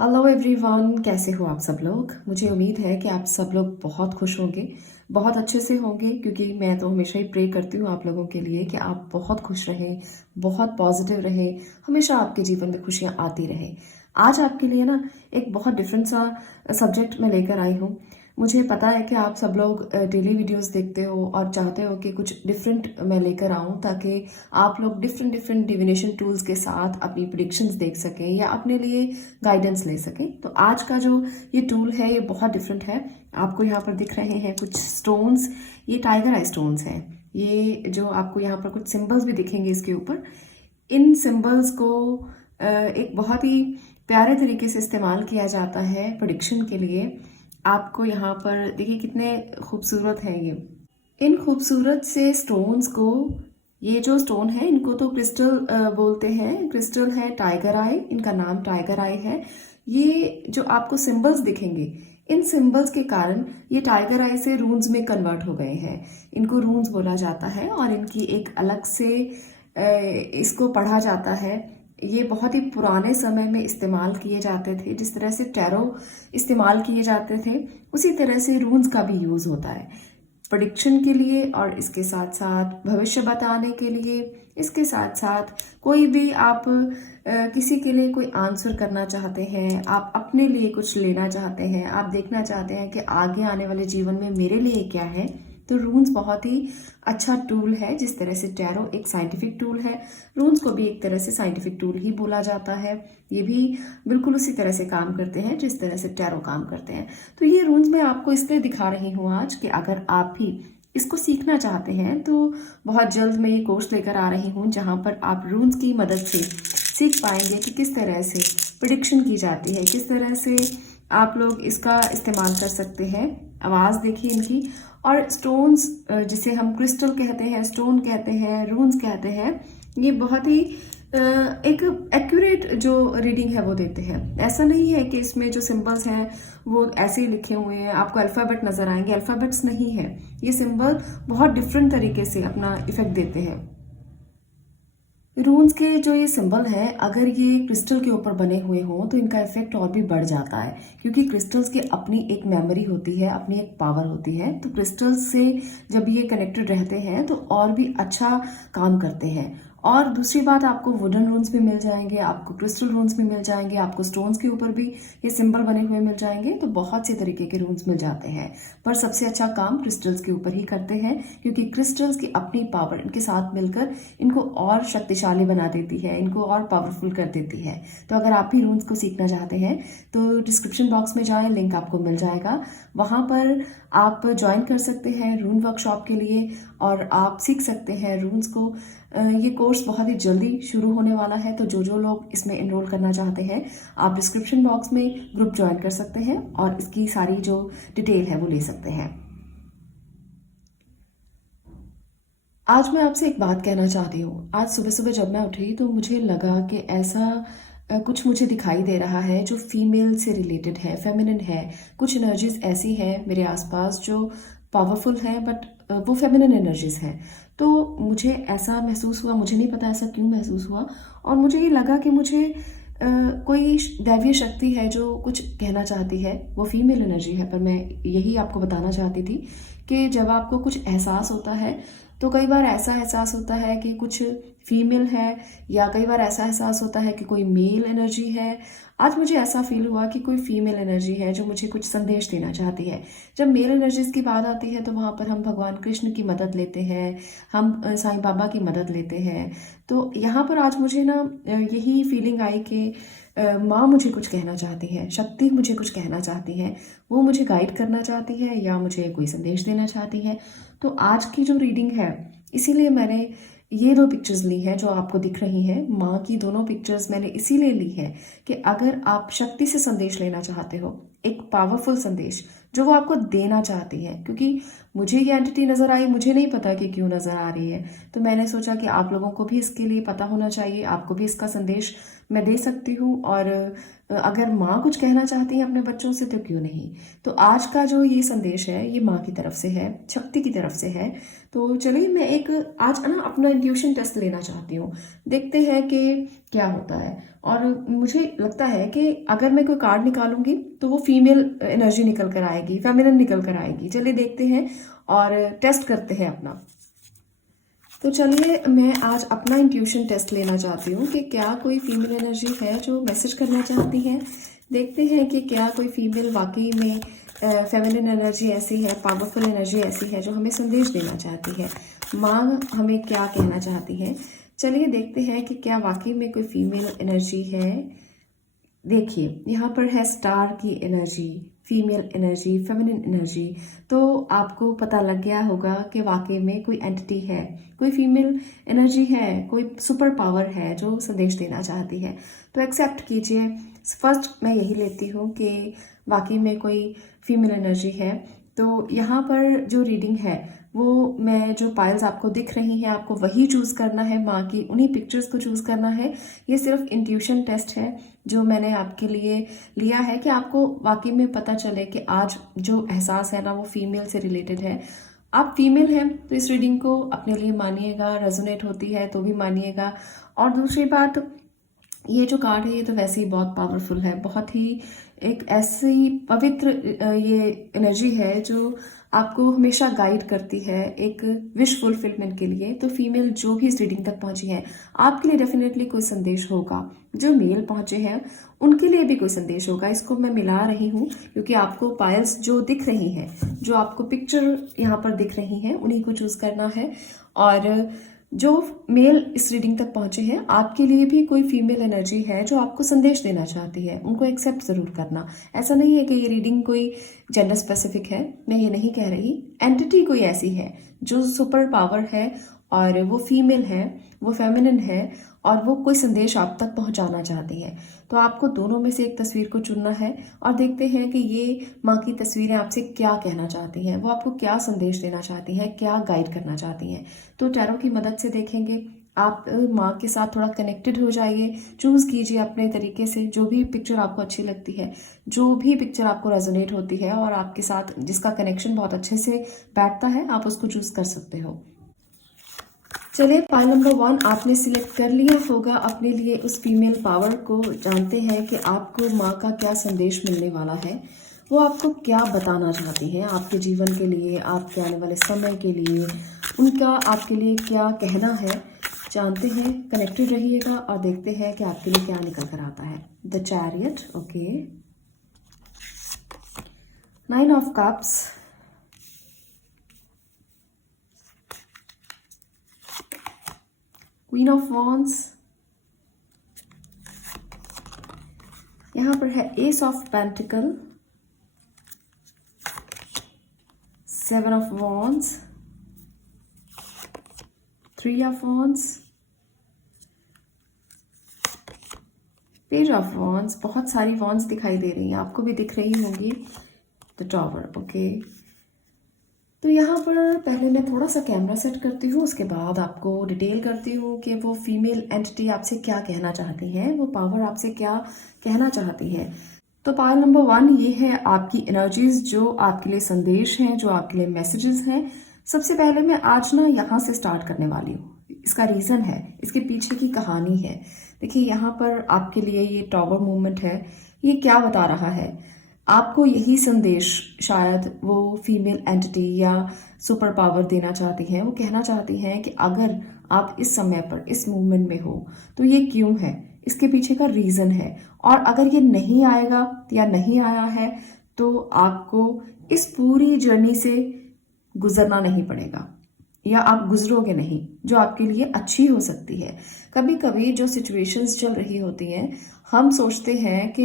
Hello everyone, कैसे हो आप सब लोग। मुझे उम्मीद है कि आप सब लोग बहुत खुश होंगे, बहुत अच्छे से होंगे, क्योंकि मैं तो हमेशा ही प्रे करती हूँ आप लोगों के लिए कि आप बहुत खुश रहें, बहुत पॉजिटिव रहें, हमेशा आपके जीवन में खुशियाँ आती रहें। आज आपके लिए ना एक बहुत डिफरेंट सा सब्जेक्ट मैं लेकर आई हूँ। मुझे पता है कि आप सब लोग डेली वीडियोस देखते हो और चाहते हो कि कुछ डिफरेंट मैं लेकर आऊँ, ताकि आप लोग डिफरेंट डिफरेंट डिविनेशन टूल्स के साथ अपनी प्रिडिक्शंस देख सकें या अपने लिए गाइडेंस ले सकें। तो आज का जो ये टूल है ये बहुत डिफरेंट है। आपको यहाँ पर दिख रहे हैं कुछ स्टोन्स, ये टाइगर आई स्टोन्स हैं। ये जो आपको यहाँ पर कुछ सिंबल्स भी दिखेंगे इसके ऊपर, इन सिंबल्स को एक बहुत ही प्यारे तरीके से इस्तेमाल किया जाता है प्रेडिक्शन के लिए। आपको यहाँ पर देखिए कितने खूबसूरत हैं ये। इन खूबसूरत से स्टोन्स को, ये जो स्टोन है इनको तो क्रिस्टल बोलते हैं। क्रिस्टल है टाइगर आई, इनका नाम टाइगर आई है। ये जो आपको सिंबल्स दिखेंगे, इन सिंबल्स के कारण ये टाइगर आई से रून्स में कन्वर्ट हो गए हैं। इनको रून्स बोला जाता है और इनकी एक अलग से इसको पढ़ा जाता है। ये बहुत ही पुराने समय में इस्तेमाल किए जाते थे। जिस तरह से टैरो इस्तेमाल किए जाते थे, उसी तरह से रून्स का भी यूज होता है प्रेडिक्शन के लिए, और इसके साथ साथ भविष्य बताने के लिए। इसके साथ साथ कोई भी आप किसी के लिए कोई आंसर करना चाहते हैं, आप अपने लिए कुछ लेना चाहते हैं, आप देखना चाहते हैं कि आगे आने वाले जीवन में मेरे लिए क्या है, तो रून्स बहुत ही अच्छा टूल है। जिस तरह से टैरो एक साइंटिफिक टूल है, रून्स को भी एक तरह से साइंटिफिक टूल ही बोला जाता है। ये भी बिल्कुल उसी तरह से काम करते हैं जिस तरह से टैरो काम करते हैं। तो ये रून्स मैं आपको इसलिए दिखा रही हूँ आज कि अगर आप भी इसको सीखना चाहते हैं तो बहुत जल्द मैं ये कोर्स लेकर आ रही हूँ, जहाँ पर आप रून्स की मदद से सीख पाएंगे कि किस तरह से प्रेडिक्शन की जाती है, किस तरह से आप लोग इसका इस्तेमाल कर सकते हैं। आवाज़ देखिए इनकी। और स्टोन्स, जिसे हम क्रिस्टल कहते हैं, स्टोन कहते हैं, रून्स कहते हैं, ये बहुत ही एक एक्यूरेट जो रीडिंग है वो देते हैं। ऐसा नहीं है कि इसमें जो सिंबल्स हैं वो ऐसे ही लिखे हुए हैं, आपको अल्फ़ाबेट नज़र आएंगे, अल्फ़ाबेट्स नहीं है। ये सिंबल बहुत डिफरेंट तरीके से अपना इफेक्ट देते हैं। रून्स के जो ये सिंबल है, अगर ये क्रिस्टल के ऊपर बने हुए हों तो इनका इफेक्ट और भी बढ़ जाता है, क्योंकि क्रिस्टल्स की अपनी एक मेमोरी होती है, अपनी एक पावर होती है। तो क्रिस्टल्स से जब ये कनेक्टेड रहते हैं तो और भी अच्छा काम करते हैं। और दूसरी बात, आपको वुडन रून्स भी मिल जाएंगे, आपको क्रिस्टल रून्स भी मिल जाएंगे, आपको स्टोन्स के ऊपर भी ये सिंबल बने हुए मिल जाएंगे। तो बहुत से तरीके के रून्स मिल जाते हैं, पर सबसे अच्छा काम क्रिस्टल्स के ऊपर ही करते हैं, क्योंकि क्रिस्टल्स की अपनी पावर इनके साथ मिलकर इनको और शक्तिशाली बना देती है, इनको और पावरफुल कर देती है। तो अगर आप भी रून्स को सीखना चाहते हैं तो डिस्क्रिप्शन बॉक्स में जाएं, लिंक आपको मिल जाएगा। वहाँ पर आप ज्वाइन कर सकते हैं रून वर्कशॉप के लिए और आप सीख सकते हैं रून्स को। ये कोर्स बहुत ही जल्दी शुरू होने वाला है, तो जो जो लोग इसमें एनरोल करना चाहते हैं आप डिस्क्रिप्शन बॉक्स में ग्रुप ज्वाइन कर सकते हैं और इसकी सारी जो डिटेल है वो ले सकते हैं। आज मैं आपसे एक बात कहना चाहती हूँ। आज सुबह सुबह जब मैं उठी तो मुझे लगा कि ऐसा कुछ मुझे दिखाई दे रहा है जो फीमेल से रिलेटेड है, फेमिनिन है। कुछ एनर्जीज ऐसी है मेरे आसपास जो पावरफुल है, बट वो फेमिनिन एनर्जीज हैं। तो मुझे ऐसा महसूस हुआ, मुझे नहीं पता ऐसा क्यों महसूस हुआ, और मुझे ये लगा कि मुझे कोई दैवीय शक्ति है जो कुछ कहना चाहती है। वो फीमेल एनर्जी है, पर मैं यही आपको बताना चाहती थी कि जब आपको कुछ एहसास होता है तो कई बार ऐसा एहसास होता है कि कुछ फीमेल है, या कई बार ऐसा एहसास होता है कि कोई मेल एनर्जी है। आज मुझे ऐसा फील हुआ कि कोई फीमेल एनर्जी है जो मुझे कुछ संदेश देना चाहती है। जब मेल एनर्जीज की बात आती है तो वहाँ पर हम भगवान कृष्ण की मदद लेते हैं, हम साईं बाबा की मदद लेते हैं। तो यहाँ पर आज मुझे ना यही फीलिंग आई कि माँ मुझे कुछ कहना चाहती है, शक्ति मुझे कुछ कहना चाहती है, वो मुझे गाइड करना चाहती है या मुझे कोई संदेश देना चाहती है। तो आज की जो रीडिंग है, इसीलिए मैंने ये दो पिक्चर्स ली हैं जो आपको दिख रही हैं। माँ की दोनों पिक्चर्स मैंने इसीलिए ली है कि अगर आप शक्ति से संदेश लेना चाहते हो, एक पावरफुल संदेश जो वो आपको देना चाहती है, क्योंकि मुझे ये एंटिटी नज़र आई, मुझे नहीं पता कि क्यों नज़र आ रही है, तो मैंने सोचा कि आप लोगों को भी इसके लिए पता होना चाहिए, आपको भी इसका संदेश मैं दे सकती हूँ। और अगर माँ कुछ कहना चाहती है अपने बच्चों से तो क्यों नहीं। तो आज का जो ये संदेश है ये माँ की तरफ से है, शक्ति की तरफ से है। तो चलिए मैं एक आज ना अपना इंट्यूशन टेस्ट लेना चाहती हूँ, देखते हैं कि क्या होता है। और मुझे लगता है कि अगर मैं कोई कार्ड निकालूंगी तो वो फीमेल एनर्जी निकल कर आएगी, फेमिनिन निकल कर आएगी। चलिए देखते हैं और टेस्ट करते हैं अपना। तो चलिए मैं आज अपना इंट्यूशन टेस्ट लेना चाहती हूँ कि क्या कोई फीमेल एनर्जी है जो मैसेज करना चाहती है। देखते हैं कि क्या कोई फीमेल वाकई में फेमिनिन एनर्जी ऐसी है, पावरफुल एनर्जी ऐसी है जो हमें संदेश देना चाहती है। माँ हमें क्या कहना चाहती है। चलिए देखते हैं कि क्या वाकई में कोई फीमेल एनर्जी है। देखिए यहाँ पर है स्टार की energy, female energy, feminine energy. तो आपको पता लग गया होगा कि वाकई में कोई एंटिटी है, कोई फीमेल एनर्जी है, कोई सुपर पावर है जो संदेश देना चाहती है। तो एक्सेप्ट कीजिए। फर्स्ट मैं यही लेती हूँ कि वाकई में कोई फीमेल एनर्जी है। तो यहाँ पर जो रीडिंग है वो मैं जो पाइल्स आपको दिख रही हैं आपको वही चूज़ करना है, माँ की उन्हीं पिक्चर्स को चूज़ करना है। ये सिर्फ इंट्यूशन टेस्ट है जो मैंने आपके लिए लिया है कि आपको वाकई में पता चले कि आज जो एहसास है ना वो फीमेल से रिलेटेड है। आप फीमेल हैं तो इस रीडिंग को अपने लिए मानिएगा, रेजोनेट होती है तो भी मानिएगा। और दूसरी बात, ये जो कार्ड है ये तो वैसे ही बहुत पावरफुल है, बहुत ही एक ऐसी पवित्र ये एनर्जी है जो आपको हमेशा गाइड करती है एक विश फुलफिलमेंट के लिए। तो फीमेल जो भी इस रीडिंग तक पहुंची है आपके लिए डेफिनेटली कोई संदेश होगा। जो मेल पहुंचे हैं उनके लिए भी कोई संदेश होगा। इसको मैं मिला रही हूँ क्योंकि आपको पायल्स जो दिख रही हैं, जो आपको पिक्चर यहाँ पर दिख रही हैं उन्हीं को चूज करना है। और जो मेल इस रीडिंग तक पहुंचे हैं आपके लिए भी कोई फीमेल एनर्जी है जो आपको संदेश देना चाहती है, उनको एक्सेप्ट जरूर करना। ऐसा नहीं है कि ये रीडिंग कोई जेंडर स्पेसिफिक है, मैं ये नहीं कह रही। एंटिटी कोई ऐसी है जो सुपर पावर है और वो फीमेल है, वो फेमिनिन है और वो कोई संदेश आप तक पहुंचाना चाहती है। तो आपको दोनों में से एक तस्वीर को चुनना है और देखते हैं कि ये माँ की तस्वीरें आपसे क्या कहना चाहती हैं, वो आपको क्या संदेश देना चाहती हैं, क्या गाइड करना चाहती हैं। तो टैरो की मदद से देखेंगे। आप माँ के साथ थोड़ा कनेक्टेड हो जाइए, चूज कीजिए अपने तरीके से जो भी पिक्चर आपको अच्छी लगती है, जो भी पिक्चर आपको रेजोनेट होती है और आपके साथ जिसका कनेक्शन बहुत अच्छे से बैठता है आप उसको चूज कर सकते हो। चलिए पाइल नंबर 1 आपने सिलेक्ट कर लिया होगा अपने लिए उस फीमेल पावर को। जानते हैं कि आपको माँ का क्या संदेश मिलने वाला है, वो आपको क्या बताना चाहती हैं आपके जीवन के लिए, आपके आने वाले समय के लिए, उनका आपके लिए क्या कहना है। जानते हैं, कनेक्टेड रहिएगा और देखते हैं कि आपके लिए क्या निकल कर आता है। The chariot, okay, 9 of cups, queen of wands, यहां पर है S of pentacle, 7 of wands, 3 of wands, page of wands. बहुत सारी वॉन्ड्स दिखाई दे रही हैं, आपको भी दिख रही होंगी। The tower, okay. तो यहाँ पर पहले मैं थोड़ा सा कैमरा सेट करती हूँ, उसके बाद आपको डिटेल करती हूँ कि वो फीमेल एंटिटी आपसे क्या कहना चाहती है, वो पावर आपसे क्या कहना चाहती है। तो पावर नंबर 1 ये है आपकी एनर्जीज जो आपके लिए संदेश हैं, जो आपके लिए मैसेजेस हैं। सबसे पहले मैं आज ना यहाँ से स्टार्ट करने वाली हूँ। इसका रीज़न है, इसके पीछे की कहानी है। देखिए यहाँ पर आपके लिए ये टॉवर मूवमेंट है, ये क्या बता रहा है। आपको यही संदेश शायद वो फीमेल एंटिटी या सुपर पावर देना चाहती हैं। वो कहना चाहती हैं कि अगर आप इस समय पर इस मूवमेंट में हो तो ये क्यों है, इसके पीछे का रीज़न है। और अगर ये नहीं आएगा या नहीं आया है तो आपको इस पूरी जर्नी से गुजरना नहीं पड़ेगा या आप गुजरोगे नहीं, जो आपके लिए अच्छी हो सकती है। कभी कभी जो सिचुएशंस चल रही होती हैं हम सोचते हैं कि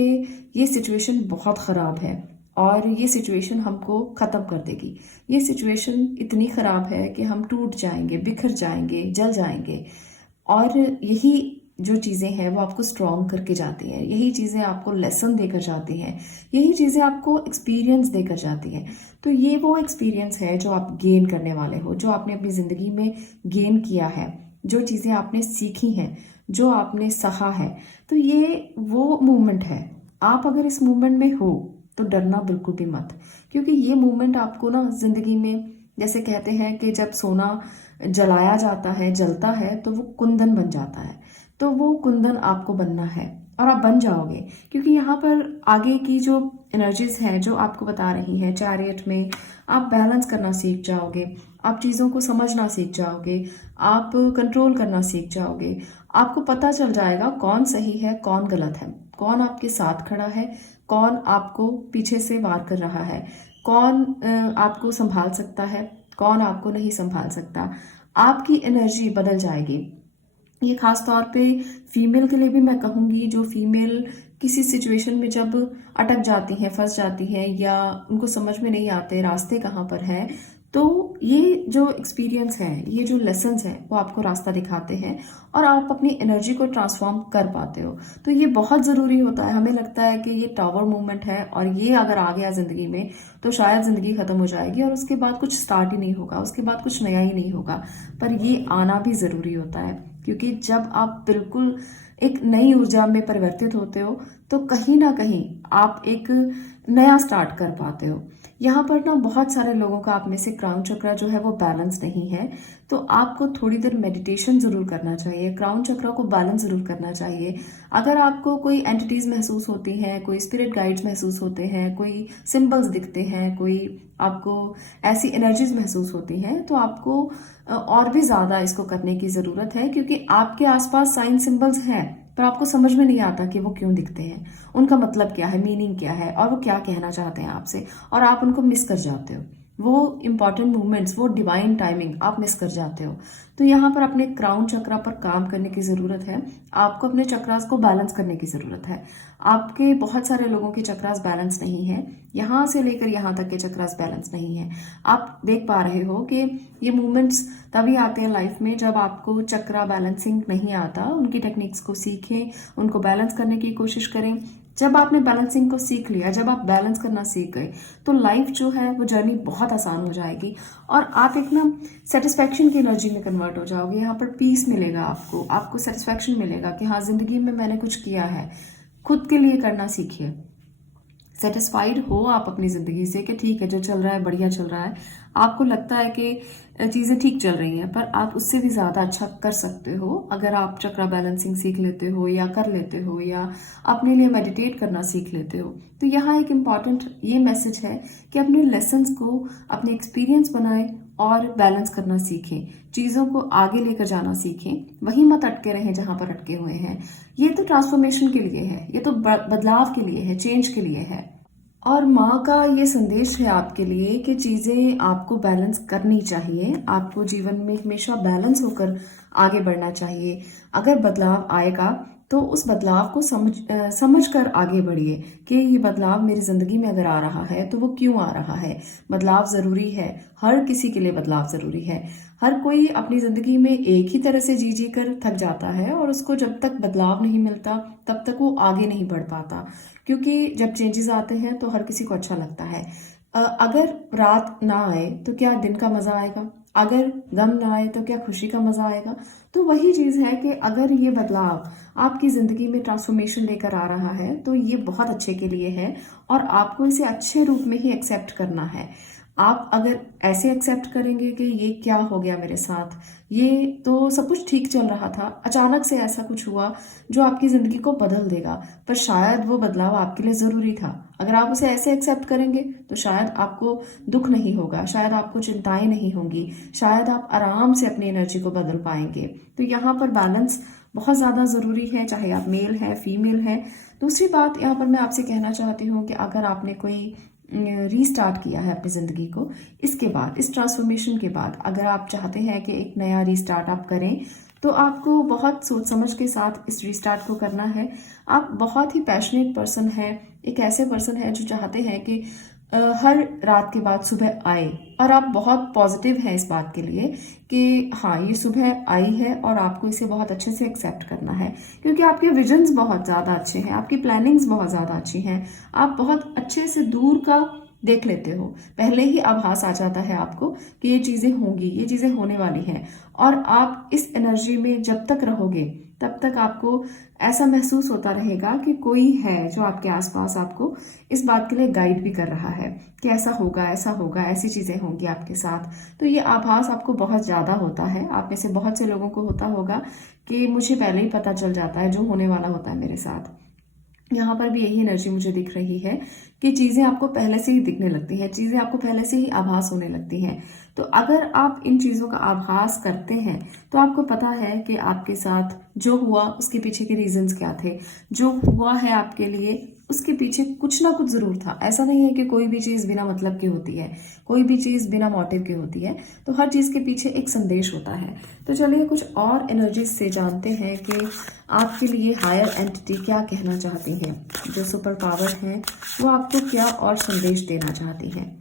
ये सिचुएशन बहुत ख़राब है और ये सिचुएशन हमको ख़त्म कर देगी, ये सिचुएशन इतनी ख़राब है कि हम टूट जाएंगे, बिखर जाएंगे, जल जाएंगे। और यही जो चीज़ें हैं वो आपको स्ट्रॉन्ग करके जाती हैं, यही चीज़ें आपको लेसन देकर जाती हैं, यही चीज़ें आपको एक्सपीरियंस देकर जाती हैं। तो ये वो एक्सपीरियंस है जो आप गेन करने वाले हो, जो आपने अपनी ज़िंदगी में गेन किया है, जो चीज़ें आपने सीखी हैं, जो आपने सहा है, तो ये वो मूवमेंट है। आप अगर इस मूवमेंट में हो तो डरना बिल्कुल भी मत, क्योंकि ये मूवमेंट आपको ना जिंदगी में, जैसे कहते हैं कि जब सोना जलाया जाता है, जलता है, तो वो कुंदन बन जाता है। तो वो कुंदन आपको बनना है और आप बन जाओगे, क्योंकि यहाँ पर आगे की जो एनर्जीज हैं जो आपको बता रही हैं चैरियट में, आप बैलेंस करना सीख जाओगे, आप चीज़ों को समझना सीख जाओगे, आप कंट्रोल करना सीख जाओगे। आपको पता चल जाएगा कौन सही है कौन गलत है, कौन आपके साथ खड़ा है, कौन आपको पीछे से वार कर रहा है, कौन आपको संभाल सकता है, कौन आपको नहीं संभाल सकता। आपकी एनर्जी बदल जाएगी। ये खास तौर पे फीमेल के लिए भी मैं कहूँगी, जो फीमेल किसी सिचुएशन में जब अटक जाती हैं, फंस जाती हैं, या उनको समझ में नहीं आते रास्ते कहाँ पर है, तो ये जो एक्सपीरियंस है, ये जो लेसन्स हैं, वो आपको रास्ता दिखाते हैं और आप अपनी एनर्जी को ट्रांसफॉर्म कर पाते हो। तो ये बहुत ज़रूरी होता है। हमें लगता है कि ये टावर मूवमेंट है और ये अगर आ गया ज़िंदगी में तो शायद ज़िंदगी ख़त्म हो जाएगी और उसके बाद कुछ स्टार्ट ही नहीं होगा, उसके बाद कुछ नया ही नहीं होगा। पर ये आना भी ज़रूरी होता है, क्योंकि जब आप बिल्कुल एक नई ऊर्जा में परिवर्तित होते हो तो कहीं ना कहीं आप एक नया स्टार्ट कर पाते हो। यहाँ पर ना बहुत सारे लोगों का आप में से क्राउन चक्रा जो है वो बैलेंस नहीं है, तो आपको थोड़ी देर मेडिटेशन जरूर करना चाहिए, क्राउन चक्रा को बैलेंस जरूर करना चाहिए। अगर आपको कोई एंटिटीज महसूस होती हैं, कोई स्पिरिट गाइड्स महसूस होते हैं, कोई सिंबल्स दिखते हैं, कोई आपको ऐसी एनर्जीज महसूस होती हैं, तो आपको और भी ज्यादा इसको करने की जरूरत है, क्योंकि आपके आसपास साइन सिंबल्स हैं पर आपको समझ में नहीं आता कि वो क्यों दिखते हैं, उनका मतलब क्या है, मीनिंग क्या है, और वो क्या कहना चाहते हैं आपसे, और आप उनको मिस कर जाते हो। वो इंपॉर्टेंट मूवमेंट्स, वो डिवाइन टाइमिंग आप मिस कर जाते हो। तो यहाँ पर अपने क्राउन चक्रा पर काम करने की जरूरत है। आपको अपने चक्रास को बैलेंस करने की जरूरत है। आपके बहुत सारे लोगों के चक्रास बैलेंस नहीं है, यहाँ से लेकर यहाँ तक के चक्रास बैलेंस नहीं है। आप देख पा रहे हो कि ये मूवमेंट्स तभी आते हैं लाइफ में जब आपको चक्रा बैलेंसिंग नहीं आता। उनकी टेक्निक्स को सीखें, उनको बैलेंस करने की कोशिश करें। जब आपने बैलेंसिंग को सीख लिया, जब आप बैलेंस करना सीख गए, तो लाइफ जो है वो जर्नी बहुत आसान हो जाएगी और आप एक ना सेटिस्फैक्शन की एनर्जी में कन्वर्ट हो जाओगे। यहाँ पर पीस मिलेगा, आपको सेटिस्फैक्शन मिलेगा कि हाँ, जिंदगी में मैंने कुछ किया है। खुद के लिए करना सीखिए, सेटिस्फाइड हो आप अपनी जिंदगी से कि ठीक है, जो चल रहा है बढ़िया चल रहा है। आपको लगता है कि चीजें ठीक चल रही हैं, पर आप उससे भी ज्यादा अच्छा कर सकते हो अगर आप चक्रा बैलेंसिंग सीख लेते हो या कर लेते हो, या अपने लिए मेडिटेट करना सीख लेते हो। तो यहाँ एक इम्पॉर्टेंट ये मैसेज है कि अपने लेसन्स को अपने एक्सपीरियंस बनाएं और बैलेंस करना सीखें, चीजों को आगे लेकर जाना सीखें, वहीं मत अटके रहें जहां पर अटके हुए हैं। ये तो ट्रांसफॉर्मेशन के लिए है, ये तो बदलाव के लिए है, चेंज के लिए है। और माँ का ये संदेश है आपके लिए कि चीजें आपको बैलेंस करनी चाहिए, आपको जीवन में हमेशा बैलेंस होकर आगे बढ़ना चाहिए। अगर बदलाव आएगा तो उस बदलाव को समझ कर आगे बढ़िए कि ये बदलाव मेरी जिंदगी में अगर आ रहा है तो वो क्यों आ रहा है। बदलाव जरूरी है, हर किसी के लिए बदलाव जरूरी है। हर कोई अपनी जिंदगी में एक ही तरह से जी कर थक जाता है और उसको जब तक बदलाव नहीं मिलता तब तक वो आगे नहीं बढ़ पाता, क्योंकि जब चेंजेस आते हैं तो हर किसी को अच्छा लगता है। अगर रात ना आए तो क्या दिन का मजा आएगा, अगर गम ना आए तो क्या खुशी का मजा आएगा। तो वही चीज है कि अगर ये बदलाव आपकी जिंदगी में ट्रांसफॉर्मेशन लेकर आ रहा है तो ये बहुत अच्छे के लिए है और आपको इसे अच्छे रूप में ही एक्सेप्ट करना है। आप अगर ऐसे एक्सेप्ट करेंगे कि ये क्या हो गया मेरे साथ, ये तो सब कुछ ठीक चल रहा था, अचानक से ऐसा कुछ हुआ जो आपकी जिंदगी को बदल देगा, पर शायद वो बदलाव आपके लिए जरूरी था। अगर आप उसे ऐसे एक्सेप्ट करेंगे तो शायद आपको दुख नहीं होगा, शायद आपको चिंताएं नहीं होंगी, शायद आप आराम से अपनी एनर्जी को बदल पाएंगे। तो यहाँ पर बैलेंस बहुत ज्यादा जरूरी है, चाहे आप मेल है फीमेल है। दूसरी बात यहाँ पर मैं आपसे कहना चाहती हूँ कि अगर आपने कोई रीस्टार्ट किया है अपनी जिंदगी को, इसके बाद, इस ट्रांसफॉर्मेशन के बाद अगर आप चाहते हैं कि एक नया रीस्टार्ट आप करें, तो आपको बहुत सोच समझ के साथ इस रीस्टार्ट को करना है। आप बहुत ही पैशनेट पर्सन है, एक ऐसे पर्सन है जो चाहते हैं कि हर रात के बाद सुबह आए, और आप बहुत पॉजिटिव हैं इस बात के लिए कि हाँ, ये सुबह आई है और आपको इसे बहुत अच्छे से एक्सेप्ट करना है, क्योंकि आपके विजन्स बहुत ज़्यादा अच्छे हैं, आपकी प्लानिंग्स बहुत ज़्यादा अच्छी हैं। आप बहुत अच्छे से दूर का देख लेते हो, पहले ही आभास आ जाता है आपको कि ये चीज़ें होंगी, ये चीज़ें होने वाली हैं, और आप इस एनर्जी में जब तक रहोगे तब तक आपको ऐसा महसूस होता रहेगा कि कोई है जो आपके आसपास आपको इस बात के लिए गाइड भी कर रहा है कि ऐसा होगा, ऐसी चीज़ें होंगी आपके साथ। तो ये आभास आपको बहुत ज़्यादा होता है। आप में से बहुत से लोगों को होता होगा कि मुझे पहले ही पता चल जाता है जो होने वाला होता है मेरे साथ। यहाँ पर भी यही एनर्जी मुझे दिख रही है कि चीज़ें आपको पहले से ही दिखने लगती हैं, चीज़ें आपको पहले से ही आभास होने लगती हैं। तो अगर आप इन चीज़ों का आभास करते हैं तो आपको पता है कि आपके साथ जो हुआ उसके पीछे के रीजंस क्या थे। जो हुआ है आपके लिए उसके पीछे कुछ ना कुछ ज़रूर था। ऐसा नहीं है कि कोई भी चीज़ बिना मतलब की होती है, कोई भी चीज़ बिना मोटिव की होती है। तो हर चीज़ के पीछे एक संदेश होता है। तो चलिए कुछ और एनर्जीज से जानते हैं कि आपके लिए हायर एंटिटी क्या कहना चाहती हैं। जो सुपर पावर है वो आपको क्या और संदेश देना चाहती हैं।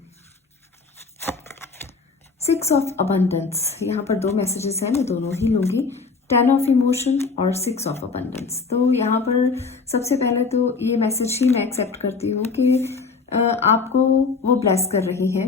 6 ऑफ अबंडेंस, यहाँ पर 2 मैसेजेस हैं, मैं दोनों ही लूँगी। 10 ऑफ इमोशन और 6 ऑफ अबंडेंस। तो यहाँ पर सबसे पहले तो ये मैसेज ही मैं एक्सेप्ट करती हूँ कि आपको वो ब्लेस कर रही है।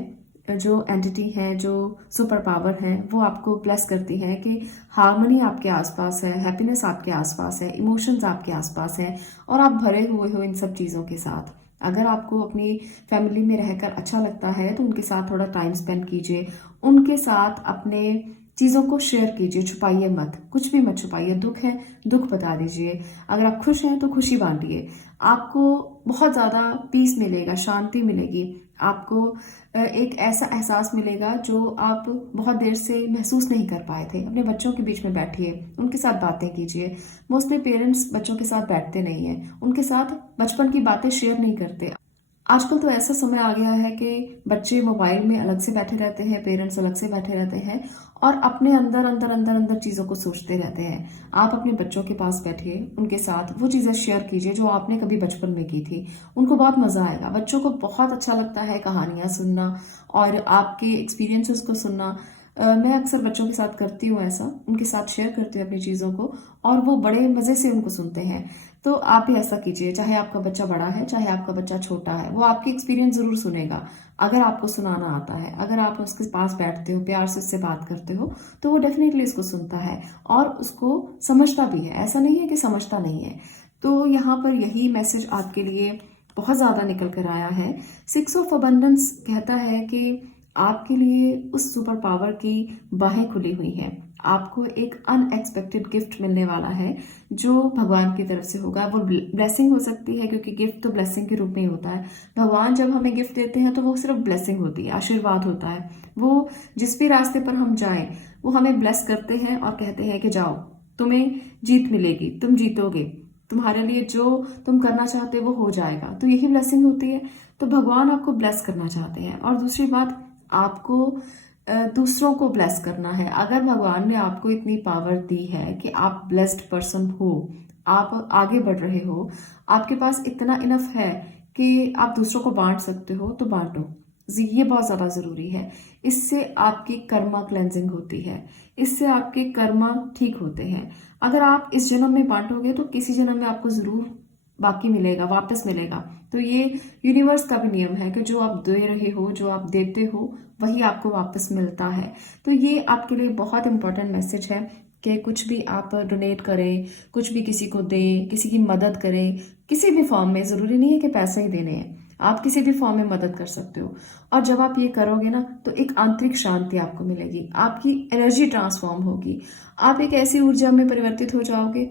जो एंटिटी है, जो सुपर पावर है, वो आपको ब्लेस करती है कि हार्मनी आपके आसपास है, हैप्पीनेस आपके आसपास है, इमोशंस आपके आसपास है और आप भरे हुए हो इन सब चीज़ों के साथ। अगर आपको अपनी फैमिली में रहकर अच्छा लगता है तो उनके साथ थोड़ा टाइम स्पेंड कीजिए, उनके साथ अपने चीज़ों को शेयर कीजिए, छुपाइए मत, कुछ भी मत छुपाइए। दुख है, दुख बता दीजिए। अगर आप खुश हैं तो खुशी बांटिए। आपको बहुत ज़्यादा पीस मिलेगा, शांति मिलेगी। आपको एक ऐसा एहसास मिलेगा जो आप बहुत देर से महसूस नहीं कर पाए थे। अपने बच्चों के बीच में बैठिए, उनके साथ बातें कीजिए। मोस्टली पेरेंट्स बच्चों के साथ बैठते नहीं हैं, उनके साथ बचपन की बातें शेयर नहीं करते। आजकल तो ऐसा समय आ गया है कि बच्चे मोबाइल में अलग से बैठे रहते हैं, पेरेंट्स अलग से बैठे रहते हैं और अपने अंदर अंदर अंदर अंदर चीज़ों को सोचते रहते हैं। आप अपने बच्चों के पास बैठिए, उनके साथ वो चीज़ें शेयर कीजिए जो आपने कभी बचपन में की थी। उनको बहुत मज़ा आएगा। बच्चों को बहुत अच्छा लगता है कहानियाँ सुनना और आपके एक्सपीरियंसेस को सुनना। मैं अक्सर बच्चों के साथ करती हूँ ऐसा, उनके साथ शेयर करती हूँ अपनी चीज़ों को और वो बड़े मज़े से उनको सुनते हैं। तो आप भी ऐसा कीजिए, चाहे आपका बच्चा बड़ा है, चाहे आपका बच्चा छोटा है, वो आपकी एक्सपीरियंस ज़रूर सुनेगा। अगर आपको सुनाना आता है, अगर आप उसके पास बैठते हो, प्यार से उससे बात करते हो, तो वो डेफिनेटली इसको सुनता है और उसको समझता भी है। ऐसा नहीं है कि समझता नहीं है। तो यहाँ पर यही मैसेज आपके लिए बहुत ज़्यादा निकल कर आया है। 6 ऑफ अबंडेंस कहता है कि आपके लिए उस सुपर पावर की बाहें खुली हुई हैं। आपको एक अनएक्सपेक्टेड गिफ्ट मिलने वाला है जो भगवान की तरफ से होगा। वो ब्लेसिंग हो सकती है क्योंकि गिफ्ट तो ब्लेसिंग के रूप में ही होता है। भगवान जब हमें गिफ्ट देते हैं तो वो सिर्फ ब्लेसिंग होती है, आशीर्वाद होता है। वो जिस भी रास्ते पर हम जाएं वो हमें ब्लेस करते हैं और कहते हैं कि जाओ, तुम्हें जीत मिलेगी, तुम जीतोगे, तुम्हारे लिए जो तुम करना चाहते हो वो हो जाएगा। तो यही ब्लेसिंग होती है। तो भगवान आपको ब्लेस करना चाहते हैं। और दूसरी बात, आपको दूसरों को ब्लेस करना है। अगर भगवान ने आपको इतनी पावर दी है कि आप ब्लेस्ड पर्सन हो, आप आगे बढ़ रहे हो, आपके पास इतना इनफ है कि आप दूसरों को बांट सकते हो, तो बांटो। ये बहुत ज़्यादा ज़रूरी है। इससे आपकी कर्मा क्लेंजिंग होती है, इससे आपके कर्मा ठीक होते हैं। अगर आप इस जन्म में बांटोगे तो किसी जन्म में आपको ज़रूर बाकी मिलेगा, वापस मिलेगा। तो ये यूनिवर्स का भी नियम है कि जो आप दे रहे हो, जो आप देते हो, वही आपको वापस मिलता है। तो ये आपके लिए बहुत इंपॉर्टेंट मैसेज है कि कुछ भी आप डोनेट करें, कुछ भी किसी को दें, किसी की मदद करें, किसी भी फॉर्म में। ज़रूरी नहीं है कि पैसे ही देने हैं, आप किसी भी फॉर्म में मदद कर सकते हो। और जब आप ये करोगे ना तो एक आंतरिक शांति आपको मिलेगी, आपकी एनर्जी ट्रांसफॉर्म होगी, आप एक ऐसी ऊर्जा में परिवर्तित हो जाओगे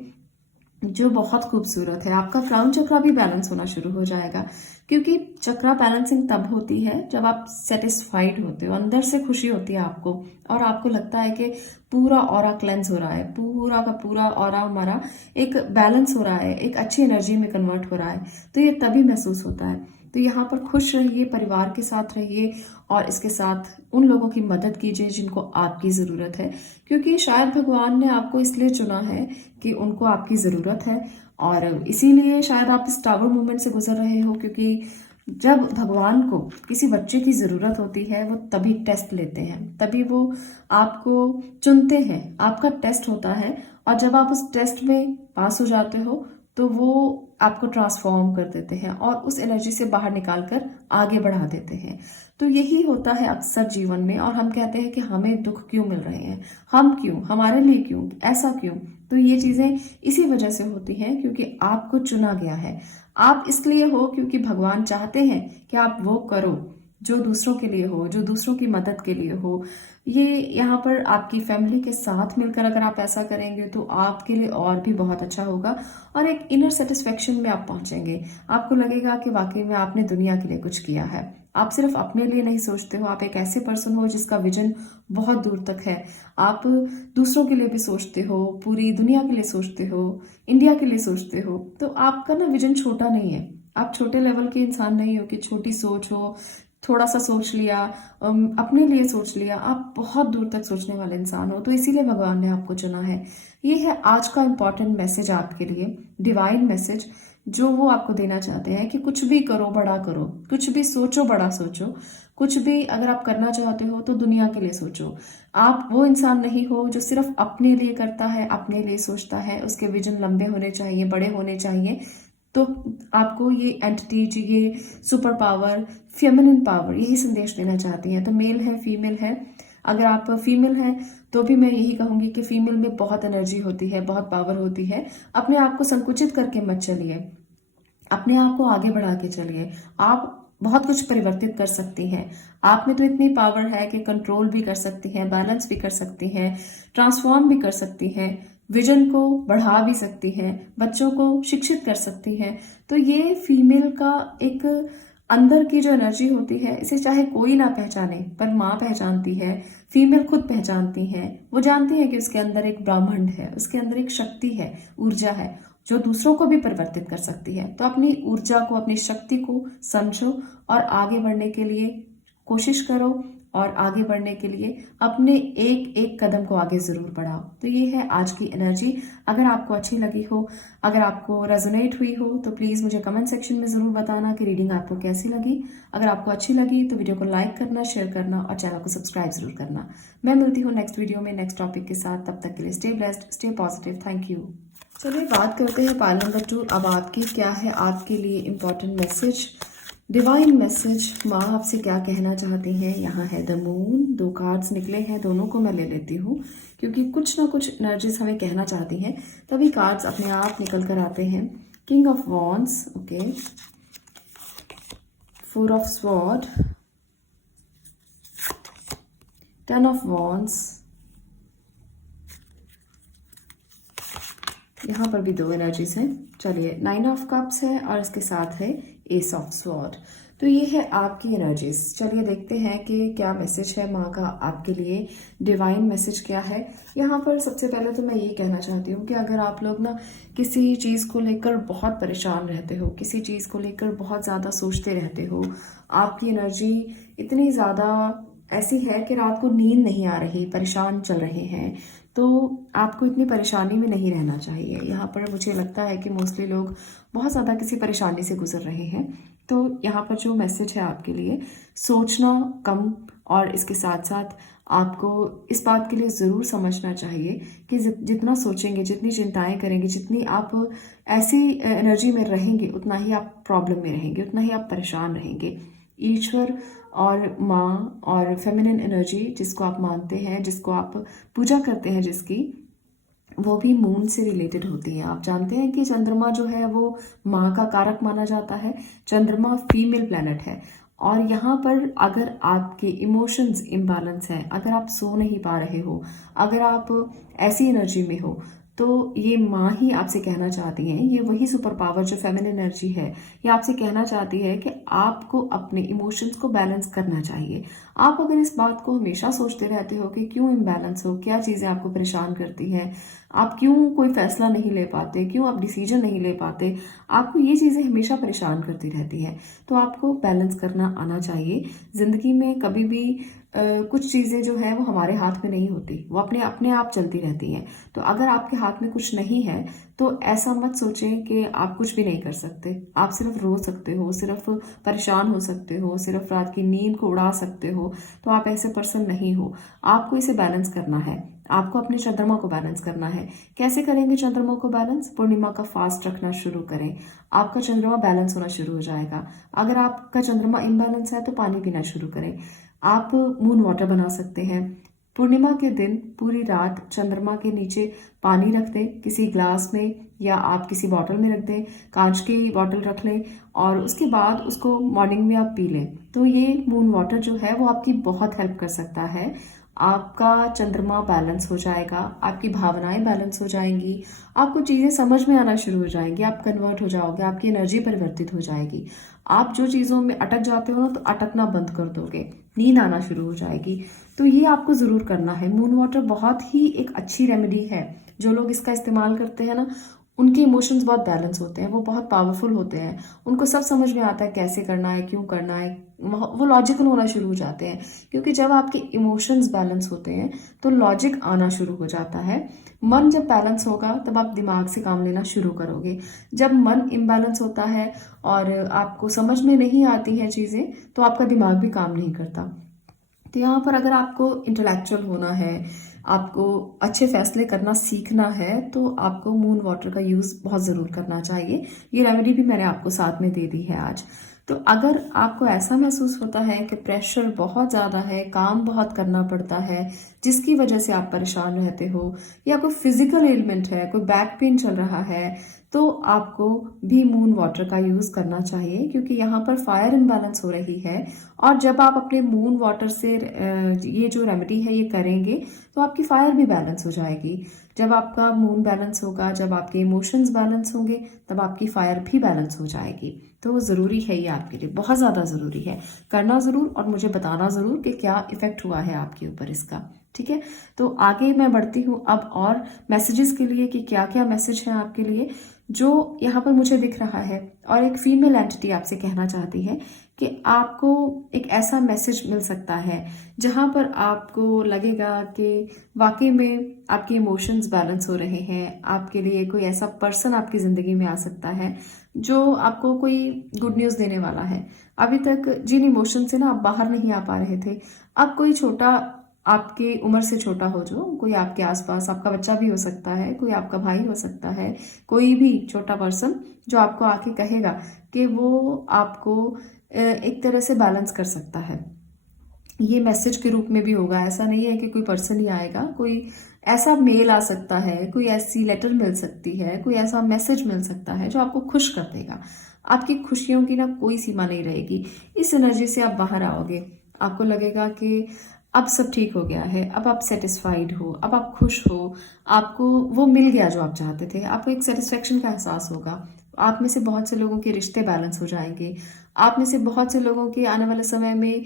जो बहुत खूबसूरत है। आपका क्राउन चक्रा भी बैलेंस होना शुरू हो जाएगा, क्योंकि चक्रा बैलेंसिंग तब होती है जब आप सेटिस्फाइड होते हो, अंदर से खुशी होती है आपको और आपको लगता है कि पूरा ऑरा क्लेंस हो रहा है, पूरा का पूरा ऑरा हमारा एक बैलेंस हो रहा है, एक अच्छी एनर्जी में कन्वर्ट हो रहा है। तो ये तभी महसूस होता है। तो यहाँ पर खुश रहिए, परिवार के साथ रहिए और इसके साथ उन लोगों की मदद कीजिए जिनको आपकी ज़रूरत है, क्योंकि शायद भगवान ने आपको इसलिए चुना है कि उनको आपकी ज़रूरत है। और इसीलिए शायद आप इस टावर मूवमेंट से गुजर रहे हो, क्योंकि जब भगवान को किसी बच्चे की ज़रूरत होती है वो तभी टेस्ट लेते हैं, तभी वो आपको चुनते हैं, आपका टेस्ट होता है। और जब आप उस टेस्ट में पास हो जाते हो तो वो आपको ट्रांसफॉर्म कर देते हैं और उस एनर्जी से बाहर निकाल कर आगे बढ़ा देते हैं। तो यही होता है अक्सर जीवन में, और हम कहते हैं कि हमें दुख क्यों मिल रहे हैं, हम क्यों, हमारे लिए क्यों, ऐसा क्यों। तो ये चीजें इसी वजह से होती हैं क्योंकि आपको चुना गया है। आप इसलिए हो क्योंकि भगवान चाहते हैं कि आप वो करो जो दूसरों के लिए हो, जो दूसरों की मदद के लिए हो। ये यहाँ पर आपकी फैमिली के साथ मिलकर अगर आप ऐसा करेंगे तो आपके लिए और भी बहुत अच्छा होगा, और एक इनर सेटिस्फेक्शन में आप पहुंचेंगे। आपको लगेगा कि वाकई में आपने दुनिया के लिए कुछ किया है। आप सिर्फ अपने लिए नहीं सोचते हो, आप एक ऐसे पर्सन हो जिसका विजन बहुत दूर तक है। आप दूसरों के लिए भी सोचते हो, पूरी दुनिया के लिए सोचते हो, इंडिया के लिए सोचते हो। तो आपका ना विजन छोटा नहीं है। आप छोटे लेवल के इंसान नहीं हो कि छोटी सोच हो, थोड़ा सा सोच लिया, अपने लिए सोच लिया। आप बहुत दूर तक सोचने वाले इंसान हो, तो इसीलिए भगवान ने आपको चुना है। ये है आज का इम्पॉर्टेंट मैसेज आपके लिए, डिवाइन मैसेज, जो वो आपको देना चाहते हैं कि कुछ भी करो, बड़ा करो, कुछ भी सोचो, बड़ा सोचो। कुछ भी अगर आप करना चाहते हो तो दुनिया के लिए सोचो। आप वो इंसान नहीं हो जो सिर्फ अपने लिए करता है, अपने लिए सोचता है। उसके विजन लंबे होने चाहिए, बड़े होने चाहिए। तो आपको ये एंटिटी, ये सुपर पावर, फेमिनिन पावर, यही संदेश देना चाहती हैं। तो मेल है, फीमेल है। अगर आप फीमेल हैं तो भी मैं यही कहूंगी कि फीमेल में बहुत एनर्जी होती है, बहुत पावर होती है। अपने आप को संकुचित करके मत चलिए, अपने आप को आगे बढ़ा के चलिए। आप बहुत कुछ परिवर्तित कर सकती हैं। आप में तो इतनी पावर है कि कंट्रोल भी कर सकती हैं, बैलेंस भी कर सकती हैं, ट्रांसफॉर्म भी कर सकती हैं, विजन को बढ़ा भी सकती हैं, बच्चों को शिक्षित कर सकती हैं। तो ये फीमेल का एक अंदर की जो एनर्जी होती है, इसे चाहे कोई ना पहचाने पर माँ पहचानती है, फीमेल खुद पहचानती है। वो जानती है कि उसके अंदर एक ब्रह्मांड है, उसके अंदर एक शक्ति है, ऊर्जा है, जो दूसरों को भी परिवर्तित कर सकती है। तो अपनी ऊर्जा को, अपनी शक्ति को समझो और आगे बढ़ने के लिए कोशिश करो, और आगे बढ़ने के लिए अपने एक एक कदम को आगे जरूर बढ़ाओ। तो ये है आज की एनर्जी। अगर आपको अच्छी लगी हो, अगर आपको रेजोनेट हुई हो, तो प्लीज मुझे कमेंट सेक्शन में जरूर बताना कि रीडिंग आपको कैसी लगी। अगर आपको अच्छी लगी तो वीडियो को लाइक करना, शेयर करना और चैनल को सब्सक्राइब जरूर करना। मैं मिलती हूँ नेक्स्ट वीडियो में नेक्स्ट टॉपिक के साथ। तब तक के लिए stay blessed, stay positive. Thank you. चलिए बात करते हैं पाइल नंबर 2। अब आपकी क्या है आपके लिए इम्पोर्टेंट मैसेज, डिवाइन मैसेज। माँ आपसे क्या कहना चाहती हैं। यहाँ है द मून, 2 कार्ड्स निकले हैं, दोनों को मैं ले लेती हूँ क्योंकि कुछ ना कुछ एनर्जीज हमें कहना चाहती हैं, तभी कार्ड्स अपने आप निकल कर आते हैं। King of wands, okay, 4 of sword, 10 of wands, यहाँ पर भी 2 एनर्जीज हैं। चलिए, 9 ऑफ कप्स है और इसके साथ है एस ऑफ स्वॉर्ड। तो ये है आपकी एनर्जीज। चलिए देखते हैं कि क्या मैसेज है माँ का आपके लिए, डिवाइन मैसेज क्या है। यहाँ पर सबसे पहले तो मैं ये कहना चाहती हूँ कि अगर आप लोग ना किसी चीज़ को लेकर बहुत परेशान रहते हो, किसी चीज़ को लेकर बहुत ज़्यादा सोचते रहते हो, आपकी एनर्जी इतनी ज़्यादा ऐसी है कि रात को नींद नहीं आ रही, परेशान चल रहे हैं, तो आपको इतनी परेशानी में नहीं रहना चाहिए। यहाँ पर मुझे लगता है कि मोस्टली लोग बहुत ज़्यादा किसी परेशानी से गुजर रहे हैं। तो यहाँ पर जो मैसेज है आपके लिए, सोचना कम, और इसके साथ साथ आपको इस बात के लिए ज़रूर समझना चाहिए कि जितना सोचेंगे, जितनी चिंताएं करेंगे, जितनी आप ऐसी एनर्जी में रहेंगे, उतना ही आप प्रॉब्लम में रहेंगे, उतना ही आप परेशान रहेंगे। ईश्वर और माँ और फेमिनिन एनर्जी जिसको आप मानते हैं, जिसको आप पूजा करते हैं, जिसकी, वो भी मून से रिलेटेड होती है। आप जानते हैं कि चंद्रमा जो है वो माँ का कारक माना जाता है। चंद्रमा फीमेल प्लैनेट है, और यहाँ पर अगर आपके इमोशंस इम्बैलेंस है, अगर आप सो नहीं पा रहे हो, अगर आप ऐसी एनर्जी में हो, तो ये माँ ही आपसे कहना चाहती हैं, ये वही सुपर पावर जो फेमिनिन एनर्जी है, ये आपसे कहना चाहती है कि आपको अपने इमोशंस को बैलेंस करना चाहिए। आप अगर इस बात को हमेशा सोचते रहते हो कि क्यों इम्बैलेंस हो, क्या चीज़ें आपको परेशान करती हैं, आप क्यों कोई फैसला नहीं ले पाते, क्यों आप डिसीजन नहीं ले पाते, आपको ये चीज़ें हमेशा परेशान करती रहती हैं, तो आपको बैलेंस करना आना चाहिए। ज़िंदगी में कभी भी कुछ चीज़ें जो है वो हमारे हाथ में नहीं होती, वो अपने अपने आप चलती रहती हैं। तो अगर आपके हाथ में कुछ नहीं है तो ऐसा मत सोचें कि आप कुछ भी नहीं कर सकते। आप सिर्फ रो सकते हो, सिर्फ परेशान हो सकते हो, सिर्फ रात की नींद को उड़ा सकते हो। तो आप ऐसे पर्सन नहीं हो, आपको इसे बैलेंस करना है। आपको अपने चंद्रमा को बैलेंस करना है। कैसे करेंगे चंद्रमा को बैलेंस? पूर्णिमा का फास्ट रखना शुरू करें, आपका चंद्रमा बैलेंस होना शुरू हो जाएगा। अगर आपका चंद्रमा इम्बैलेंस है तो पानी पीना शुरू करें। आप मून वाटर बना सकते हैं। पूर्णिमा के दिन पूरी रात चंद्रमा के नीचे पानी रख दें किसी ग्लास में, या आप किसी बॉटल में रख दें, कांच की बॉटल रख लें, और उसके बाद उसको मॉर्निंग में आप पी लें। तो ये मून वाटर जो है वो आपकी बहुत हेल्प कर सकता है। आपका चंद्रमा बैलेंस हो जाएगा, आपकी भावनाएं बैलेंस हो जाएंगी, आपको चीज़ें समझ में आना शुरू हो जाएंगी, आप कन्वर्ट हो जाओगे, आपकी एनर्जी परिवर्तित हो जाएगी। आप जो चीज़ों में अटक जाते हो ना तो अटकना बंद कर दोगे, नींद आना शुरू हो जाएगी। तो ये आपको ज़रूर करना है। मून वाटर बहुत ही एक अच्छी रेमेडी है। जो लोग इसका इस्तेमाल करते हैं ना, उनके इमोशंस बहुत बैलेंस होते हैं, वो बहुत पावरफुल होते हैं, उनको सब समझ में आता है कैसे करना है, क्यों करना है, वो लॉजिकल होना शुरू हो जाते हैं। क्योंकि जब आपके इमोशंस बैलेंस होते हैं तो लॉजिक आना शुरू हो जाता है। मन जब बैलेंस होगा तब आप दिमाग से काम लेना शुरू करोगे। जब मन इम्बैलेंस होता है और आपको समझ में नहीं आती हैं चीज़ें, तो आपका दिमाग भी काम नहीं करता। तो यहाँ पर अगर आपको इंटेलेक्चुअल होना है, आपको अच्छे फैसले करना सीखना है, तो आपको मून वाटर का यूज़ बहुत ज़रूर करना चाहिए। ये रेमेडी भी मैंने आपको साथ में दे दी है आज। तो अगर आपको ऐसा महसूस होता है कि प्रेशर बहुत ज़्यादा है, काम बहुत करना पड़ता है, जिसकी वजह से आप परेशान रहते हो, या कोई फिजिकल एलिमेंट है, कोई बैक पेन चल रहा है, तो आपको भी मून वाटर का यूज़ करना चाहिए। क्योंकि यहाँ पर फायर इम्बैलेंस हो रही है, और जब आप अपने मून वाटर से ये जो रेमेडी है ये करेंगे तो आपकी फायर भी बैलेंस हो जाएगी। जब आपका मून बैलेंस होगा, जब आपके इमोशंस बैलेंस होंगे, तब आपकी फायर भी बैलेंस हो जाएगी। तो ज़रूरी है, ये आपके लिए बहुत ज़्यादा ज़रूरी है। करना ज़रूर और मुझे बताना ज़रूर कि क्या इफ़ेक्ट हुआ है आपके ऊपर इसका। ठीक है, तो आगे मैं बढ़ती हूँ अब और मैसेजेस के लिए कि क्या क्या मैसेज है आपके लिए जो यहाँ पर मुझे दिख रहा है। और एक फीमेल एंटिटी आपसे कहना चाहती है कि आपको एक ऐसा मैसेज मिल सकता है जहाँ पर आपको लगेगा कि वाकई में आपके इमोशंस बैलेंस हो रहे हैं। आपके लिए कोई ऐसा पर्सन आपकी ज़िंदगी में आ सकता है जो आपको कोई गुड न्यूज़ देने वाला है। अभी तक जिन इमोशन से ना आप बाहर नहीं आ पा रहे थे, अब कोई छोटा, आपकी उम्र से छोटा हो, जो कोई आपके आसपास, आपका बच्चा भी हो सकता है, कोई आपका भाई हो सकता है, कोई भी छोटा पर्सन जो आपको आके कहेगा कि वो आपको एक तरह से बैलेंस कर सकता है। ये मैसेज के रूप में भी होगा, ऐसा नहीं है कि कोई पर्सन ही आएगा, कोई ऐसा मेल आ सकता है, कोई ऐसी लेटर मिल सकती है, कोई ऐसा मैसेज मिल सकता है जो आपको खुश कर देगा। आपकी खुशियों की ना कोई सीमा नहीं रहेगी। इस एनर्जी से आप बाहर आओगे, आपको लगेगा कि अब सब ठीक हो गया है, अब आप सेटिस्फाइड हो, अब आप खुश हो, आपको वो मिल गया जो आप चाहते थे, आपको एक सेटिस्फेक्शन का एहसास होगा। आप में से बहुत से लोगों के रिश्ते बैलेंस हो जाएंगे। आप में से बहुत से लोगों के आने वाले समय में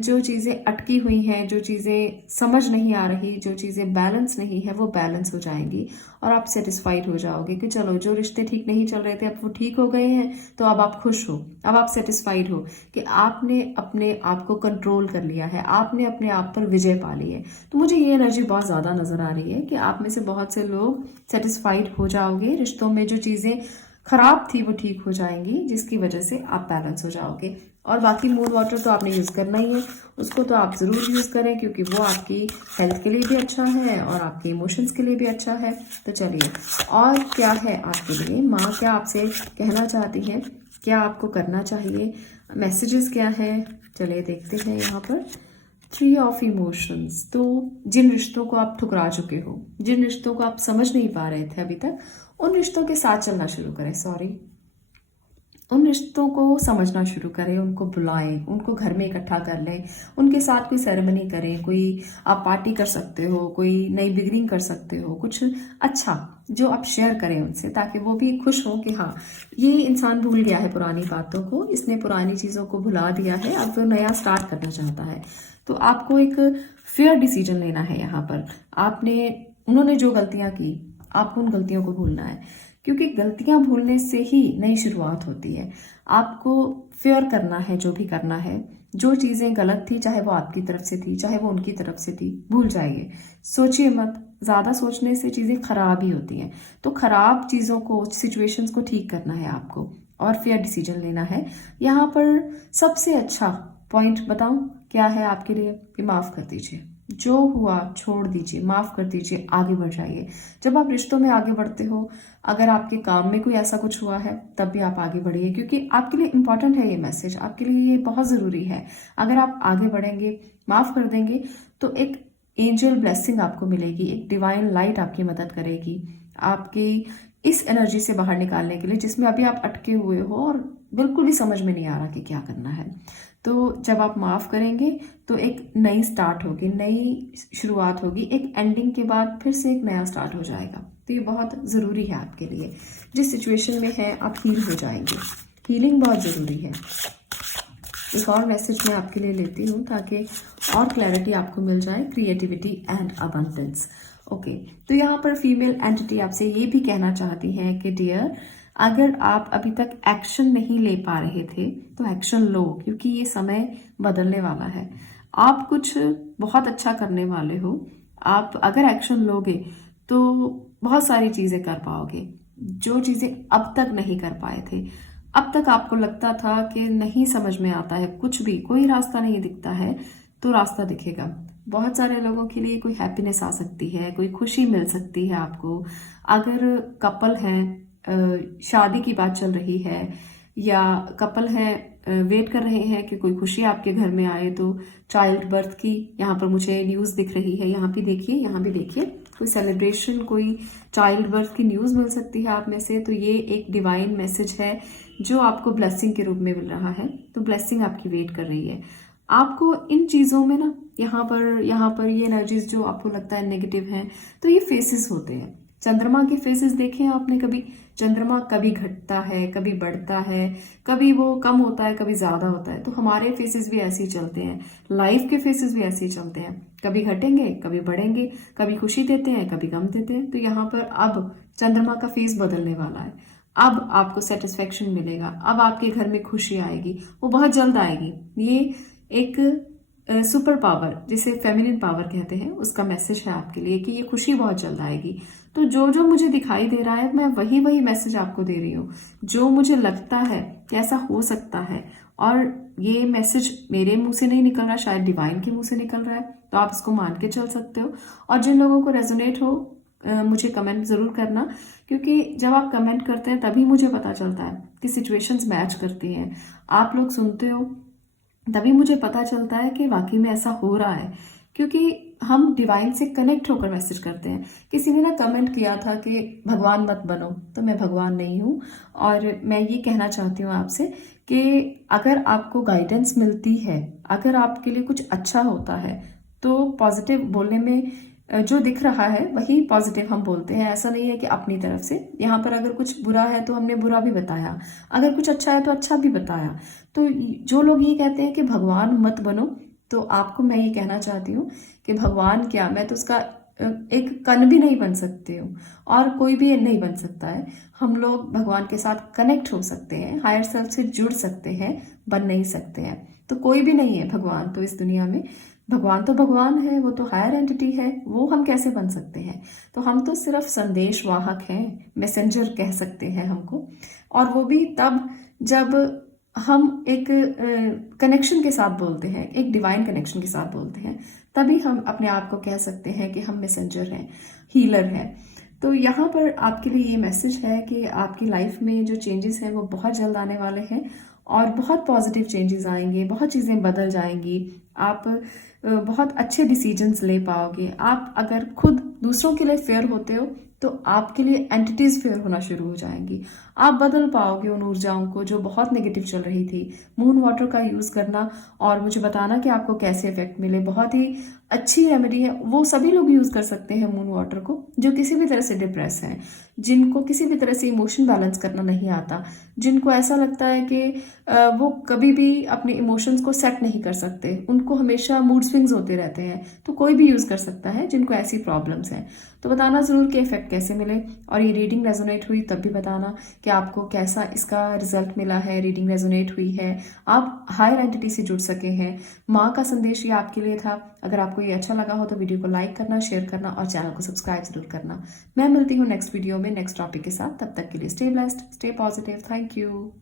जो चीज़ें अटकी हुई हैं, जो चीज़ें समझ नहीं आ रही, जो चीज़ें बैलेंस नहीं है, वो बैलेंस हो जाएंगी और आप सेटिस्फाइड हो जाओगे कि चलो जो रिश्ते ठीक नहीं चल रहे थे अब वो ठीक हो गए हैं, तो अब आप खुश हो, अब आप सेटिस्फाइड हो कि आपने अपने आप को कंट्रोल कर लिया है, आपने अपने आप पर विजय पा ली है। तो मुझे ये एनर्जी बहुत ज़्यादा नज़र आ रही है कि आप में से बहुत से लोग सेटिस्फाइड हो जाओगे। रिश्तों में जो चीज़ें खराब थी वो ठीक हो जाएंगी, जिसकी वजह से आप बैलेंस हो जाओगे। और बाकी मून वाटर तो आपने यूज़ करना ही है, उसको तो आप ज़रूर यूज़ करें क्योंकि वो आपकी हेल्थ के लिए भी अच्छा है और आपके इमोशंस के लिए भी अच्छा है। तो चलिए, और क्या है आपके लिए, माँ क्या आपसे कहना चाहती हैं, क्या आपको करना चाहिए, मैसेजेस क्या है, चलिए देखते हैं। यहाँ पर 3 ऑफ इमोशंस। तो जिन रिश्तों को आप ठुकरा चुके हो, जिन रिश्तों को आप समझ नहीं पा रहे थे अभी तक, उन रिश्तों के साथ चलना शुरू करें। उन रिश्तों को समझना शुरू करें, उनको बुलाएं, उनको घर में इकट्ठा कर लें, उनके साथ कोई सेरेमनी करें, कोई आप पार्टी कर सकते हो, कोई नई बिगनिंग कर सकते हो, कुछ अच्छा जो आप शेयर करें उनसे, ताकि वो भी खुश हो कि हाँ, ये इंसान भूल गया है पुरानी बातों को, इसने पुरानी चीज़ों को भुला दिया है, अब वो नया स्टार्ट करना चाहता है। तो आपको एक फेयर डिसीजन लेना है यहाँ पर। उन्होंने जो गलतियाँ की, आपको उन गलतियों को भूलना है, क्योंकि गलतियां भूलने से ही नई शुरुआत होती है। आपको फेयर करना है, जो भी करना है, जो चीज़ें गलत थी, चाहे वो आपकी तरफ से थी, चाहे वो उनकी तरफ से थी, भूल जाइए, सोचिए मत। ज़्यादा सोचने से चीज़ें खराब ही होती हैं। तो खराब चीज़ों को, सिचुएशंस को ठीक करना है आपको और फेयर डिसीजन लेना है। यहाँ पर सबसे अच्छा पॉइंट बताऊं क्या है आपके लिए कि माफ़ कर दीजिए। जो हुआ छोड़ दीजिए, माफ कर दीजिए, आगे बढ़ जाइए। जब आप रिश्तों में आगे बढ़ते हो, अगर आपके काम में कोई ऐसा कुछ हुआ है तब भी आप आगे बढ़िए, क्योंकि आपके लिए इंपॉर्टेंट है ये मैसेज, आपके लिए ये बहुत जरूरी है। अगर आप आगे बढ़ेंगे, माफ कर देंगे, तो एक एंजल ब्लेसिंग आपको मिलेगी, एक डिवाइन लाइट आपकी मदद करेगी आपकी इस एनर्जी से बाहर निकालने के लिए जिसमें अभी आप अटके हुए हो और बिल्कुल भी समझ में नहीं आ रहा कि क्या करना है। तो जब आप माफ करेंगे तो एक नई स्टार्ट होगी, नई शुरुआत होगी, एक एंडिंग के बाद फिर से एक नया स्टार्ट हो जाएगा। तो ये बहुत ज़रूरी है आपके लिए, जिस सिचुएशन में है आप हील हो जाएंगे। हीलिंग बहुत ज़रूरी है। एक और मैसेज मैं आपके लिए लेती हूँ ताकि और क्लैरिटी आपको मिल जाए, क्रिएटिविटी एंड अबंडेंस। ओके, तो यहाँ पर फीमेल एंटिटी आपसे ये भी कहना चाहती है कि डियर, अगर आप अभी तक एक्शन नहीं ले पा रहे थे तो एक्शन लो, क्योंकि ये समय बदलने वाला है। आप कुछ बहुत अच्छा करने वाले हो। आप अगर एक्शन लोगे तो बहुत सारी चीजें कर पाओगे, जो चीजें अब तक नहीं कर पाए थे। अब तक आपको लगता था कि नहीं समझ में आता है कुछ भी, कोई रास्ता नहीं दिखता है, तो रास्ता दिखेगा। बहुत सारे लोगों के लिए कोई हैप्पीनेस आ सकती है, कोई खुशी मिल सकती है आपको। अगर कपल है, शादी की बात चल रही है, या कपल है वेट कर रहे हैं कि कोई खुशी आपके घर में आए, तो चाइल्ड बर्थ की यहाँ पर मुझे न्यूज़ दिख रही है। यहाँ भी देखिए, यहाँ भी देखिए, कोई सेलिब्रेशन, कोई चाइल्ड बर्थ की न्यूज़ मिल सकती है आप में से। तो ये एक डिवाइन मैसेज है जो आपको ब्लेसिंग के रूप में मिल रहा है। तो ब्लेसिंग आपकी वेट कर रही है। आपको इन चीज़ों में ना, यहाँ पर ये एनर्जीज जो आपको लगता है नेगेटिव हैं, तो ये फेसेस होते हैं। चंद्रमा के फेसेस देखे हैं आपने कभी? चंद्रमा कभी घटता है, कभी बढ़ता है, कभी वो कम होता है, कभी ज्यादा होता है। तो हमारे फेसेस भी ऐसे ही चलते हैं, लाइफ के फेसेस भी ऐसे ही चलते हैं, कभी घटेंगे, कभी बढ़ेंगे, कभी खुशी देते हैं, कभी गम देते हैं। तो यहाँ पर अब चंद्रमा का फेस बदलने वाला है। अब आपको सेटिस्फेक्शन मिलेगा, अब आपके घर में खुशी आएगी, वो बहुत जल्द आएगी। ये एक सुपर पावर, जिसे फेमिनिन पावर कहते हैं, उसका मैसेज है आपके लिए कि ये खुशी बहुत जल्द आएगी। तो जो जो मुझे दिखाई दे रहा है, मैं वही वही मैसेज आपको दे रही हूँ, जो मुझे लगता है कि ऐसा हो सकता है। और ये मैसेज मेरे मुंह से नहीं निकल रहा, शायद डिवाइन के मुंह से निकल रहा है, तो आप इसको मान के चल सकते हो। और जिन लोगों को रेजोनेट हो, मुझे कमेंट जरूर करना, क्योंकि जब आप कमेंट करते हैं तभी मुझे पता चलता है कि सिचुएशंस मैच करती हैं। आप लोग सुनते हो तभी मुझे पता चलता है कि वाकई में ऐसा हो रहा है, क्योंकि हम डिवाइन से कनेक्ट होकर मैसेज करते हैं। किसी ने ना कमेंट किया था कि भगवान मत बनो, तो मैं भगवान नहीं हूँ। और मैं ये कहना चाहती हूँ आपसे कि अगर आपको गाइडेंस मिलती है, अगर आपके लिए कुछ अच्छा होता है, तो पॉजिटिव बोलने में जो दिख रहा है वही पॉजिटिव हम बोलते हैं। ऐसा नहीं है कि अपनी तरफ से। यहाँ पर अगर कुछ बुरा है तो हमने बुरा भी बताया, अगर कुछ अच्छा है तो अच्छा भी बताया। तो जो लोग ये कहते हैं कि भगवान मत बनो, तो आपको मैं ये कहना चाहती हूँ कि भगवान क्या, मैं तो उसका एक कण भी नहीं बन सकती हूँ, और कोई भी नहीं बन सकता है। हम लोग भगवान के साथ कनेक्ट हो सकते हैं, हायर सेल्फ से जुड़ सकते हैं, बन नहीं सकते हैं। तो कोई भी नहीं है भगवान तो इस दुनिया में। भगवान तो भगवान है, वो तो हायर एंटिटी है, वो हम कैसे बन सकते हैं? तो हम तो सिर्फ संदेश वाहक हैं, मैसेंजर कह सकते हैं हमको। और वो भी तब जब हम एक कनेक्शन के साथ बोलते हैं, एक डिवाइन कनेक्शन के साथ बोलते हैं, तभी हम अपने आप को कह सकते हैं कि हम मैसेंजर हैं, हीलर हैं। तो यहाँ पर आपके लिए ये मैसेज है कि आपकी लाइफ में जो चेंजेस हैं वो बहुत जल्द आने वाले हैं, और बहुत पॉजिटिव चेंजेस आएंगे, बहुत चीज़ें बदल जाएंगी। आप बहुत अच्छे डिसीजंस ले पाओगे। आप अगर खुद दूसरों के लिए फेयर होते हो, तो आपके लिए एंटिटीज फेयर होना शुरू हो जाएंगी। आप बदल पाओगे उन ऊर्जाओं को जो बहुत नेगेटिव चल रही थी। मून वाटर का यूज करना और मुझे बताना कि आपको कैसे इफेक्ट मिले। बहुत ही अच्छी रेमेडी है, वो सभी लोग यूज कर सकते हैं मून वाटर को, जो किसी भी तरह से डिप्रेस हैं, जिनको किसी भी तरह से इमोशन बैलेंस करना नहीं आता, जिनको ऐसा लगता है कि वो कभी भी अपने इमोशंस को सेट नहीं कर सकते, उनको हमेशा मूड स्विंग्स होते रहते हैं। तो कोई भी यूज कर सकता है जिनको ऐसी प्रॉब्लम्स हैं। तो बताना जरूर कि इफेक्ट कैसे मिले, और ये रीडिंग रेजोनेट हुई तब भी बताना कि आपको कैसा इसका रिजल्ट मिला है। रीडिंग रेजोनेट हुई है, आप हायर एंटिटी से जुड़ सके हैं। माँ का संदेश ये आपके लिए था। अगर आपको ये अच्छा लगा हो तो वीडियो को लाइक करना, शेयर करना और चैनल को सब्सक्राइब जरूर करना। मैं मिलती हूँ नेक्स्ट वीडियो में नेक्स्ट टॉपिक के साथ। तब तक के लिए stay blessed, stay positive. Thank you.